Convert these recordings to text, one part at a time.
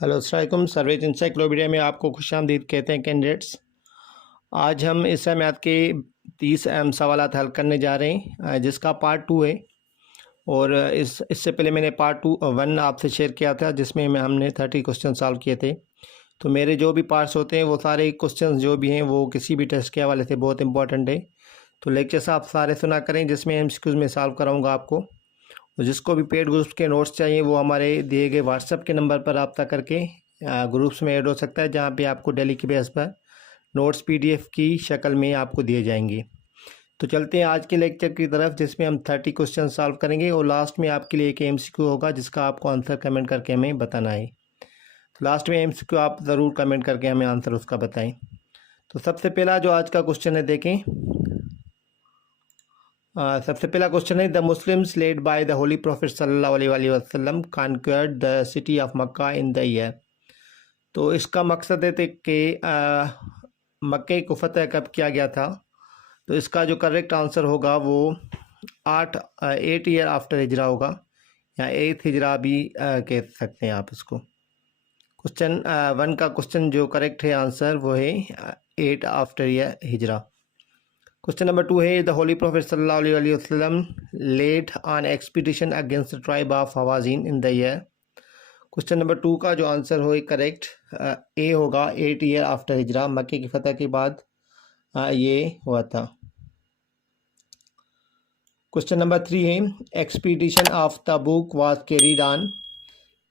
Hello अस्सलाम surveys encyclopedia में आपको खुशामदीद कहते हैं कैंडिडेट्स। आज हम इस मैथ के 30 अहम सवालात हल करने जा रहे हैं जिसका पार्ट 2 है। और इससे पहले मैंने पार्ट 1 आपसे शेयर किया था जिसमें हमने 30 क्वेश्चन सॉल्व किए थे। तो मेरे जो भी पार्ट्स होते हैं वो सारे क्वेश्चन जो भी हैं वो किसी भी टेस्ट के हवाले से बहुत इंपॉर्टेंट है। तो लेक्चर्स आप सारे सुना करें जिसमें MCQs में सॉल्व कराऊँगा आपको। तो जिसको भी पेड ग्रुप्स के नोट्स चाहिए वो हमारे दिए गए व्हाट्सएप के नंबर पर रब्ता करके ग्रुप्स में ऐड हो सकता है, जहाँ पे आपको डेली के बेस पर नोट्स PDF की शक्ल में आपको दिए जाएंगे। तो चलते हैं आज के लेक्चर की तरफ जिसमें हम 30 क्वेश्चन सॉल्व करेंगे और लास्ट में आपके लिए एक MCQ होगा जिसका आपको आंसर कमेंट करके हमें बताना है। तो लास्ट में MCQ आप ज़रूर कमेंट करके हमें आंसर उसका बताएँ। तो सबसे पहला जो आज का क्वेश्चन है देखें। सबसे पहला क्वेश्चन है the Muslims led by the holy prophet सल्लल्लाहु अलैहि वसल्लम conquered the city of Mecca in the year. तो इसका मकसद है कि मक्के को फतह कब किया गया था। तो इसका जो करेक्ट आंसर होगा वो 8 ईयर आफ्टर हिजरा होगा, या 8th हिजरा भी कह सकते हैं आप इसको। क्वेश्चन 1 का क्वेश्चन जो करेक्ट है आंसर वो है 8 आफ्टर ईयर हिजरा। क्वेश्चन नंबर 2 है द होली प्रॉफिट सल्लल्लाहु अलैहि वसल्लम led on expedition against the tribe of Hawazin in the year. Question number 2 का जो आंसर हो करेक्ट ए होगा 8 ईयर आफ्टर हिजरा, मक्के की फतह के बाद ये हुआ था। क्वेश्चन नंबर 3 है expedition of तबूक was carried on.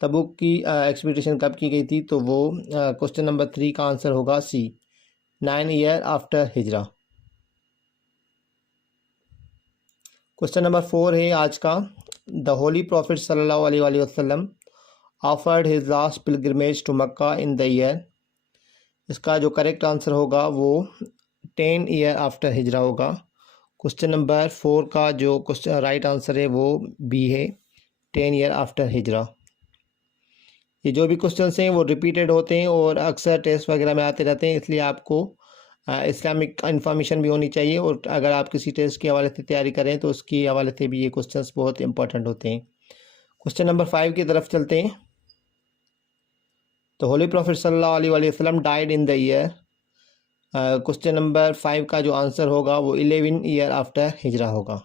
तबूक की एक्सपीडिशन कब की गई थी, तो वो क्वेश्चन नंबर 3 का आंसर होगा सी 9 ईयर आफ्टर हिजरा। क्वेश्चन नंबर 4 है आज का द होली प्रॉफिट सल्लल्लाहु अलैहि वसल्लम offered his last pilgrimage to Mecca in the year. इसका जो करेक्ट आंसर होगा वो 10 ईयर आफ्टर हिजरा होगा। क्वेश्चन नंबर 4 का जो क्वेश्चन राइट आंसर है वो बी है 10 ईयर आफ्टर हिजरा। ये जो भी क्वेश्चन हैं वो रिपीटेड होते हैं और अक्सर टेस्ट वगैरह में आते रहते हैं, इसलिए आपको इस्लामिक इंफॉर्मेशन भी होनी चाहिए। और अगर आप किसी टेस्ट के हवाले से तैयारी करें तो उसके हवाले से भी ये क्वेश्चंस बहुत इंपॉर्टेंट होते हैं। क्वेश्चन नंबर 5 की तरफ चलते हैं। तो होली प्रॉफिट सल्लल्लाहु अलैहि वसल्लम died in the year. Question number 5 का जो आंसर होगा वो 11 ईयर आफ्टर हिजरा होगा।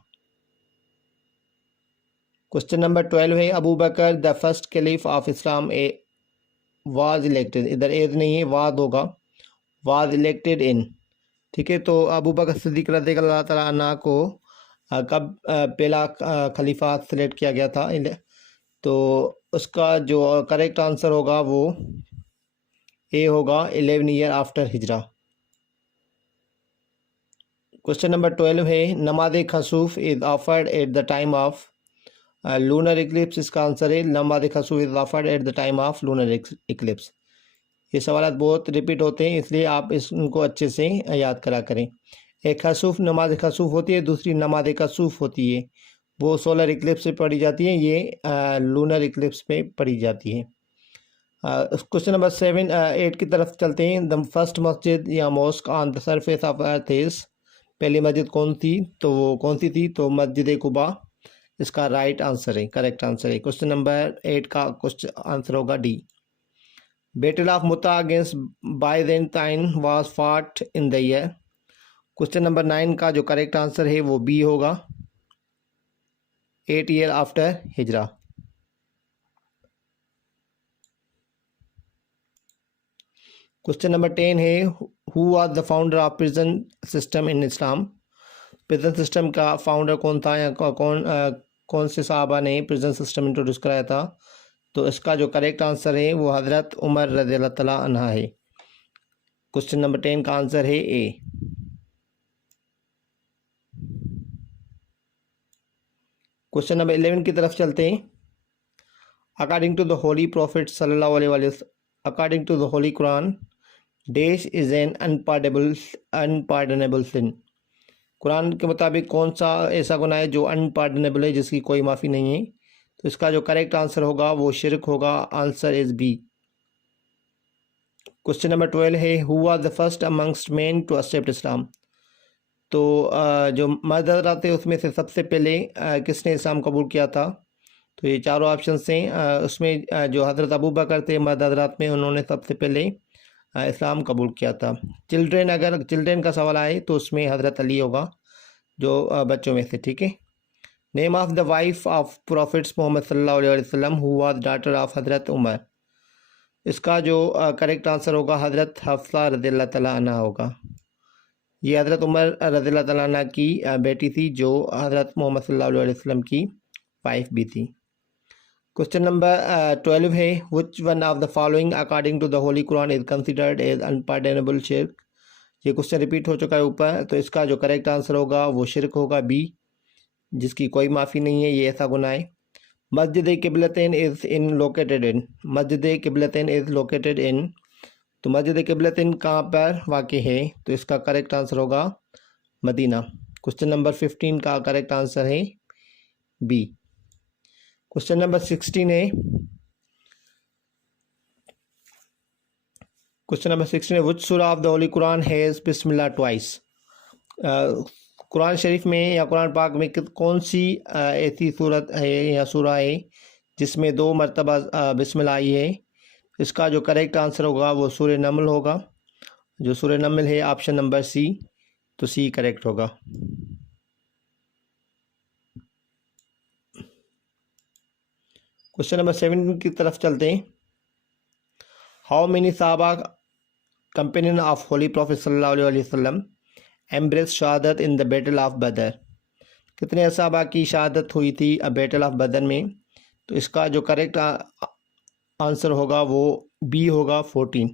क्वेश्चन नंबर 12 है अबू बकर द फर्स्ट खलीफ of Islam A was elected. इधर एज नहीं है, वाद होगा, वाज इलेक्टेड इन। ठीक है, तो अबू बकर सिद्दीक रज़ियल्लाहु तआला अन्हु को कब पहला खलीफा सेलेक्ट किया गया था, तो उसका जो करेक्ट आंसर होगा वो ए होगा 11 ईयर आफ्टर हिजरा। क्वेश्चन नंबर 12 है नमाज खसूफ is offered at the time of lunar eclipse. इसका आंसर है नमाज खसूफ is offered at the time of lunar eclipse. ये सवाल बहुत रिपीट होते हैं, इसलिए आप इनको अच्छे से याद करा करें। एक खसूफ नमाज खसूफ होती है, दूसरी नमाज कसूफ होती है, वो सोलर इक्लिप्स पे पढ़ी जाती है, ये लूनर इक्लिप्स पे पढ़ी जाती है। क्वेश्चन नंबर 8 की तरफ चलते हैं। द फर्स्ट मस्जिद या mosque on the surface of earth is. पहली मस्जिद कौन थी, तो वो कौन सी थी, तो मस्जिद कुबा इसका राइट आंसर है, करेक्ट आंसर है। क्वेश्चन नंबर 8 का क्वेश्चन आंसर होगा D. Battle of Mutah against Byzantine was fought in the year. Question number 9 का जो करेक्ट आंसर है वो बी होगा 8 ईयर आफ्टर हिजरा। क्वेश्चन नंबर 10 है who was the founder of prison system in Islam. Prison system का founder कौन था, या कौन से साहबा ने प्रिजन सिस्टम इंट्रोड्यूस कराया था, तो इसका जो करेक्ट आंसर है वो हज़रत उमर रज़ियल्लाहु तआला अन्हु है। क्वेश्चन नंबर 10 का आंसर है ए। क्वेश्चन नंबर 11 की तरफ चलते हैं। According to the holy prophet सल्लल्लाहु अलैहि वसल्लम, according to the holy Quran dash is an unpardonable sin. Quran के मुताबिक कौन सा ऐसा गुनाह है जो अनपार्डनेबल है, जिसकी कोई माफ़ी नहीं है, तो इसका जो करेक्ट आंसर होगा वो शिरक होगा, answer is B. Question number 12 है who was the first amongst men to accept Islam. तो जो मर्द थे उसमें से सबसे पहले किसने इस्लाम कबूल किया था, तो ये चारों ऑप्शन हैं। उसमें जो हज़रत अबू बकर थे मर्द हज़रात में, उन्होंने सबसे पहले इस्लाम कबूल किया था। चिल्ड्रेन, अगर चिल्ड्रेन का सवाल आए तो उसमें हज़रत अली होगा, जो बच्चों में से। ठीक है। Name of the wife of prophets Muhammad सल्लल्लाहु अलैहि वसल्लम हु वाज डॉटर ऑफ हज़रत उमर। इसका जो करेक्ट आंसर होगा हज़रत हफ्सा रज़ियल्लाहु तआला अन्हा होगा। ये हज़रत उमर रज़ियल्लाहु तआला अन्हा की बेटी थी, जो हज़रत मोहम्मद सल्लल्लाहु अलैहि वसल्लम की वाइफ भी थी। क्वेश्चन नंबर 12 है, which one of the following according to the holy Quran is considered as unpardonable शिर्क। ये क्वेश्चन रिपीट हो चुका है ऊपर, तो इसका जो करेक्ट आंसर होगा वो शिर्क होगा, बी, जिसकी कोई माफ़ी नहीं है, ये ऐसा गुनाह है। मस्जिद किबलतैन इज़ इन लोकेटेड इन, मस्जिद किबलतैन इज़ लोकेटेड इन, तो मस्जिद किबलतैन कहाँ पर वाक़ है, तो इसका करेक्ट आंसर होगा मदीना। क्वेश्चन नंबर 15 का करेक्ट आंसर है बी। क्वेश्चन नंबर 16 है, क्वेश्चन नंबर 16 है, व्हिच सूरा of the holy Quran has बिस्मिल्लाह ट्वाइस। कुरान शरीफ में या कुरान पाक में कौन सी ऐसी सूरत है या सूरा है जिसमें 2 मरतबा बिस्मिल्लाह आई है। इसका जो करेक्ट आंसर होगा वो सूरह नमल होगा। जो सूरह नमल है ऑप्शन नंबर सी, तो सी करेक्ट होगा। क्वेश्चन नंबर 17 की तरफ चलते हैं। हाउ मेनी साहबा कंपेनियन ऑफ होली प्रॉफिट सल्लल्लाहु अलैहि वसल्लम एम्ब्रेस शहादत इन द बैटल ऑफ बदर। कितने सहाबा की शहादत हुई थी बैटल ऑफ बदर में, तो इसका जो करेक्ट आंसर होगा वो बी होगा, 14।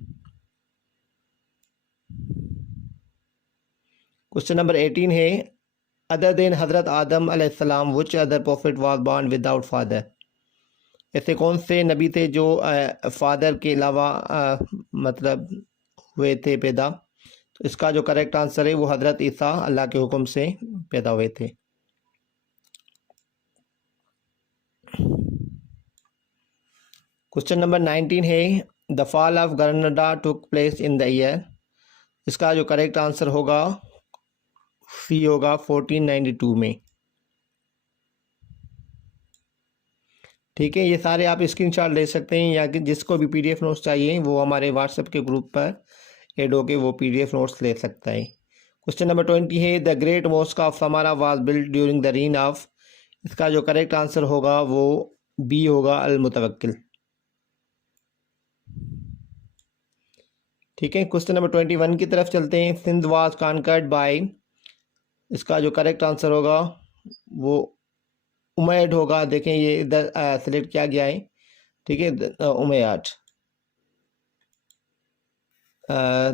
क्वेश्चन नंबर 18 है, अदर देन हज़रत आदम अलैहिस्सलाम which other profit was born without father. ऐसे कौन से नबी थे जो फादर के अलावा मतलब हुए थे पैदा, तो इसका जो करेक्ट आंसर है वो हज़रत ईसा अल्लाह के हुक्म से पैदा हुए थे। क्वेश्चन नंबर 19 है, the fall of Grenada took place in the year. इसका जो करेक्ट आंसर होगा सी होगा, 1492 में। ठीक है, ये सारे आप स्क्रीनशॉट ले सकते हैं, या कि जिसको भी पीडीएफ नोट्स चाहिए वो हमारे व्हाट्सएप के ग्रुप पर ऐड होके वो पीडीएफ नोट्स ले सकता है। क्वेश्चन नंबर 20 है, the great mosque of Samarra was built during the reign of. इसका जो करेक्ट आंसर होगा वो बी होगा, अल मुतवक्किल। ठीक है, क्वेश्चन नंबर 21 की तरफ चलते हैं। सिंध वाज कॉन्कर्ड बाय, इसका जो करेक्ट आंसर होगा वो उमैयद होगा। देखें ये इधर सिलेक्ट किया गया है। ठीक है, Umayyad.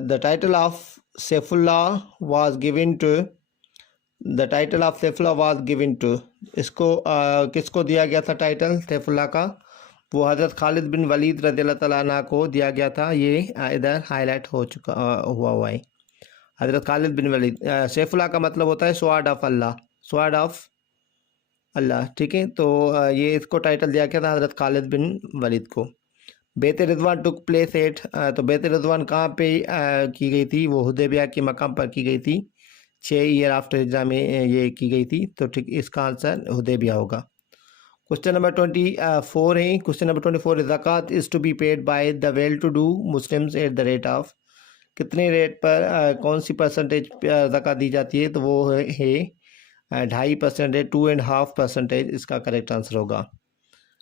The title of Saifullah was given to, the title of Saifullah was given to, इसको किसको दिया गया था टाइटल सैफुल्लाह का, वो हज़रत खालिद बिन वलीद रज़ियल्लाहु तआला अन्हु को दिया गया था। ये इधर हाईलाइट हो चुका हुआ है, हज़रत खालिद बिन वलीद। सैफुल्लाह का मतलब होता है स्वाड ऑफ अल्लाह, स्वाड ऑफ अल्लाह। ठीक है, तो ये इसको टाइटल दिया गया था हज़रत खालिद बिन वलीद को। बेत रिज़वान टुक प्लेस एट, तो बेत रिज़वान कहाँ पे की गई थी, वो हुदैबिया के मकाम पर की गई थी। 6 ईयर आफ्टर हिजरा में ये की गई थी, तो ठीक इसका आंसर हुदैबिया होगा। क्वेश्चन नंबर 24 है, क्वेश्चन नंबर 24 है, ज़कात is to be paid by the well to do Muslims at the rate of. कितने रेट पर कौन सी परसेंटेज ज़कात दी जाती है, तो वो है 2.5%, 2.5%। इसका करेक्ट आंसर होगा।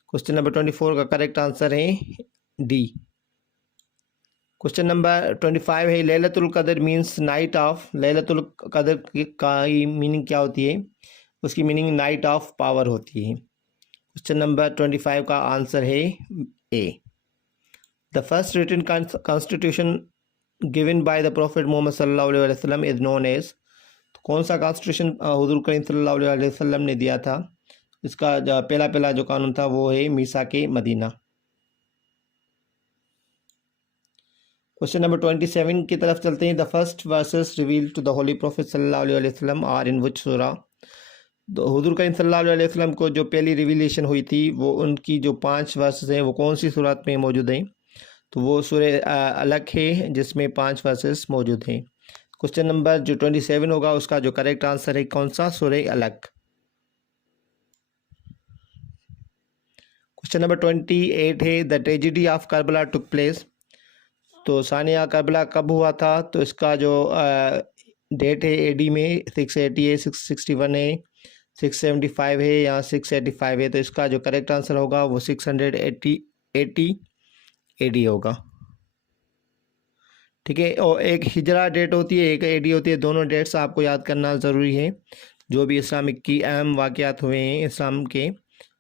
क्वेश्चन नंबर 24 का करेक्ट आंसर है डी। क्वेश्चन नंबर 25 है, लैलतुल कदर मीन्स नाइट ऑफ। लैलतुल कदर का मीनिंग क्या होती है, उसकी मीनिंग नाइट ऑफ पावर होती है। क्वेश्चन नंबर 25 का आंसर है A. The first written constitution given by the prophet Muhammad सल्लल्लाहु अलैहि वसल्लम इज नोन एज। कौन सा कॉन्स्टिट्यूशन हुजूर करीम सल्लल्लाहु अलैहि वसल्लम ने दिया था, इसका पहला जो कानून था वो है मीसा के मदीना। क्वेश्चन नंबर 27 की तरफ चलते हैं। The first verses revealed to the holy prophet सल्लल्लाहु अलैहि वसल्लम आर इन विच सूरा। तो हुजूर करीम सल्लल्लाहु अलैहि वसल्लम को जो पहली रिवीलेशन हुई थी वो उनकी जो 5 वर्सेस हैं वो कौन सी सूरत में मौजूद हैं, तो वो सूरह अलग है जिसमें 5 वर्सेस मौजूद हैं। क्वेश्चन नंबर जो 27 होगा उसका जो करेक्ट आंसर है कौन सा, सूरह अलग। क्वेश्चन नंबर 28 है the tragedy of Karbala took place. तो सानिया करबला कब हुआ था? तो इसका जो डेट है एडी में 680 है, 661 है, 675 है या 685 है। तो इसका जो करेक्ट आंसर होगा वो 680 एडी होगा। ठीक है, और एक हिजरा डेट होती है, एक एडी होती है, दोनों डेट्स आपको याद करना ज़रूरी है। जो भी इस्लामिक की अहम वाक़यात हुए हैं इस्लाम के,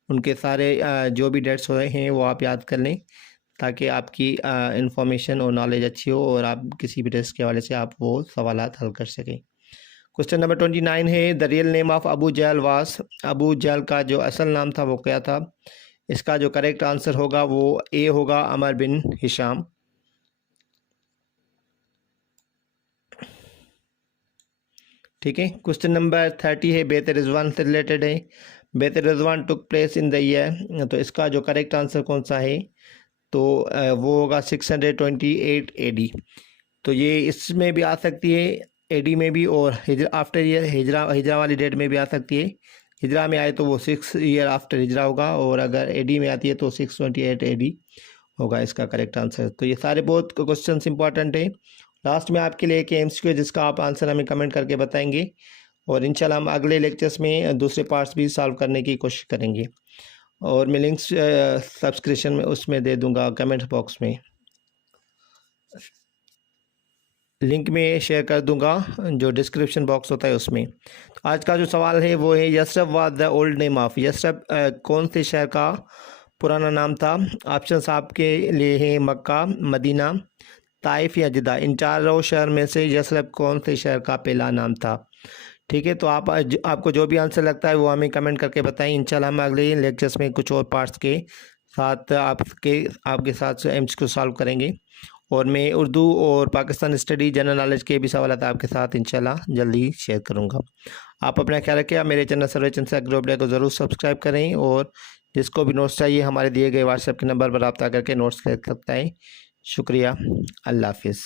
उनके सारे जो भी डेट्स हुए हैं वो आप याद कर लें, ताकि आपकी इंफॉर्मेशन और नॉलेज अच्छी हो और आप किसी भी टेस्ट के हवाले से आप वो सवालात हल कर सकें। क्वेश्चन नंबर 29 है the real name of Abu Jahl was. Abu जहल का जो असल नाम था वो क्या था? इसका जो करेक्ट आंसर होगा वो ए होगा, अमर बिन हिशाम। ठीक है, क्वेश्चन नंबर 30 है बेत रिजवान से रिलेटेड है। बेत Rizwan took place in the year. तो इसका जो करेक्ट आंसर कौन सा है? तो वो होगा 628 एडी। तो ये इसमें भी आ सकती है, एडी में भी, और आफ्टर ईयर हिजरा वाली डेट में भी आ सकती है। हिजरा में आए तो वो 6 ईयर आफ्टर हिजरा होगा, और अगर एडी में आती है तो 628 एडी होगा इसका करेक्ट आंसर। तो ये सारे बहुत क्वेश्चंस इंपॉर्टेंट है। लास्ट में आपके लिए एक एमसीक्यू जिसका आप आंसर हमें कमेंट करके बताएंगे, और इंशाल्लाह हम अगले लेक्चर्स में दूसरे पार्ट्स भी सॉल्व करने की कोशिश करेंगे। और मैं लिंक्स सब्सक्रिप्शन में उसमें दे दूंगा, कमेंट बॉक्स में लिंक में शेयर कर दूंगा, जो डिस्क्रिप्शन बॉक्स होता है उसमें। तो आज का जो सवाल है वो है Yathrib was the old name of. Yathrib कौन से शहर का पुराना नाम था? ऑप्शंस आपके लिए हैं मक्का, मदीना, ताइफ या जिदा। इन चारों शहर में से यसरब कौन से शहर का पहला नाम था? ठीक है, तो आपको जो भी आंसर लगता है वो हमें कमेंट करके बताएं। इंशाल्लाह हम अगले लेक्चर्स में कुछ और पार्ट्स के साथ आपके साथ एमसीक्यू सॉल्व करेंगे, और मैं उर्दू और पाकिस्तान स्टडी जनरल नॉलेज के भी सवाल आपके साथ इंशाल्लाह जल्दी शेयर करूँगा। आप अपना ख्याल रखें। आप मेरे चैनल सर्वे चंद ग्लोब को ज़रूर सब्सक्राइब करें, और जिसको भी नोट्स चाहिए हमारे दिए गए व्हाट्सएप के नंबर पर रब्ता करके नोट्स ले सकता है। शुक्रिया, अल्लाह हाफिज़।